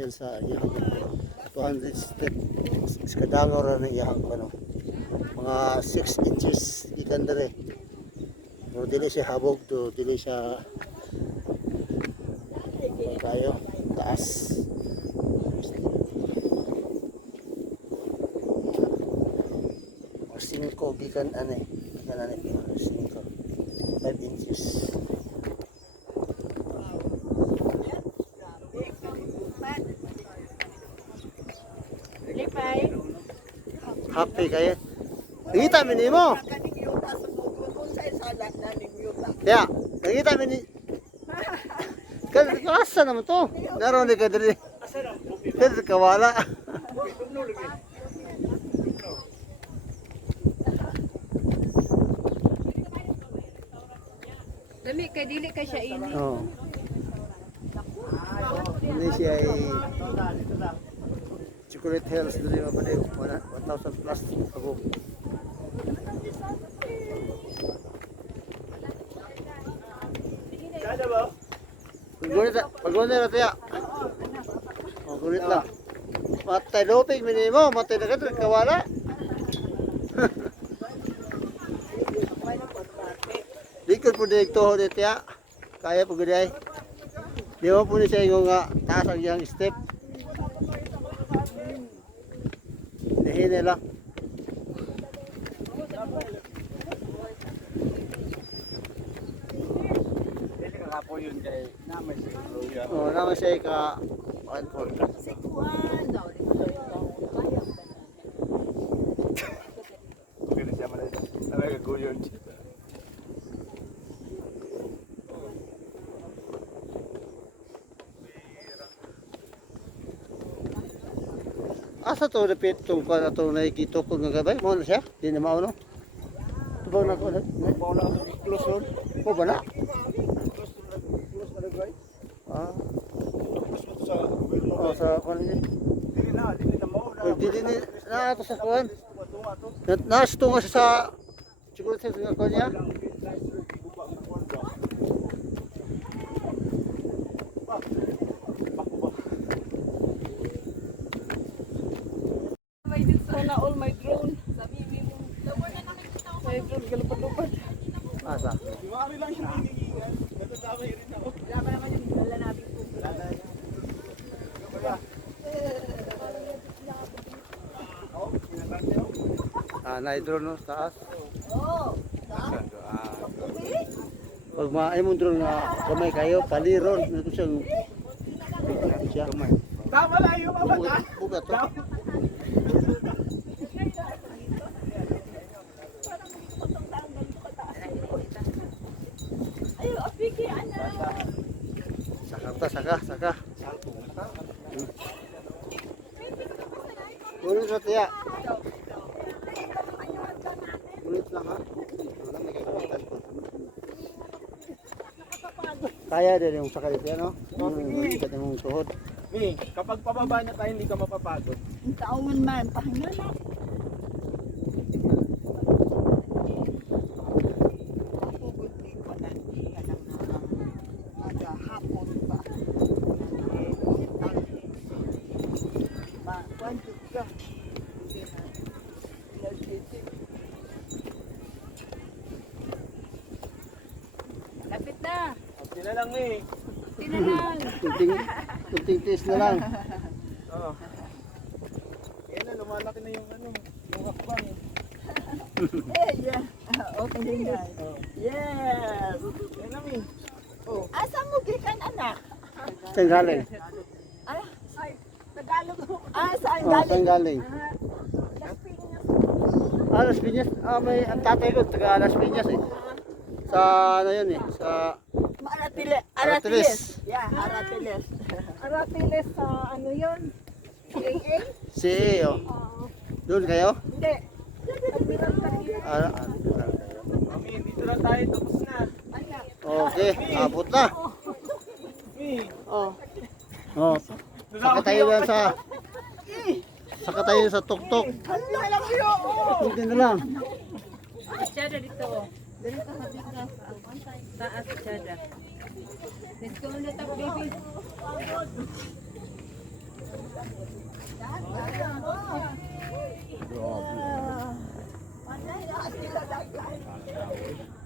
hotel sa iyang 200 step kadangor na iyang ano mga 6 inches gikan dere. No dili siya habog to dili siya kayo taas. O 5 gikan ane 5 inches. Happy kayo. Nakita mo nimo. Ya, nakita mo ni. Kasa naman to. Naroon ni ka diri. Pero kawala. Dami kay dili kay siya ini. Oh. Ini siya ay Chocolate Hills dili mabali 1,000 plus ako. Kada ba? Paggunit na tiya. Oh, gunit lang. Matay lopig minimo, matay na kadto kawala. Likod po dito ho dito ya. Kaya po gud ay. Di mo po ni siya yung taas ang iyang step. Hihina lang. Oh, naman siya ka control. Asa to repeat tong ko na to nakikita ko nga gabay mo na siya di na mauno tubaw na ko na close road mo ba na close na gabay oh sa kon ni dili na mao na to sa kon na sto nga sa siguro sa kon niya Sana all my drone. Sabi mo. My drone galupad-lupad. asa Mari lang siya hinihingan. Natatawa rin ako. Wala pa naman yung dala natin po. na-drone no taas Oo. pag maay mo drone nga gamay kayo paliron nito siyang gamay Tama layo pa ba? bugat to Ayo, apiki ana. saka ulit sa tiya ulit lang ha kaya din yung sakay tiya no ikat yung tuhod Mi, kapag pababa na tayo hindi ka mapapagod. Ang taongan man pahinga na. Pagod ni ko na hapon ba. Kwanto ka. Lapit na. Abdi na lang mi. Tinalang. kunting tiis na lang Oo. Yan na, lumalaki na yung yung hakbang. Yeah. Okay din yan. Yes. Yan na mi. Oh. Asa mo gikan anak? saan galing? Ay, Tagalog. Saan Saan galing? galing? Las Piñas may ang tatay ko taga Las Piñas eh sa ano yun eh sa Aratiles. Aratiles. Yeah, Aratiles. Aratiles sa ano yun? CAA? CEO doon kayo? Hindi. Mami, dito lang tayo, tapos na. Okay, abot na. Mi. Oh. Oh. Saka tayo lang saka tayo sa tuktok. Hindi na lang. Chada dito. Dali ka habig na taas chada. Let's go na ta baby. Parang tao.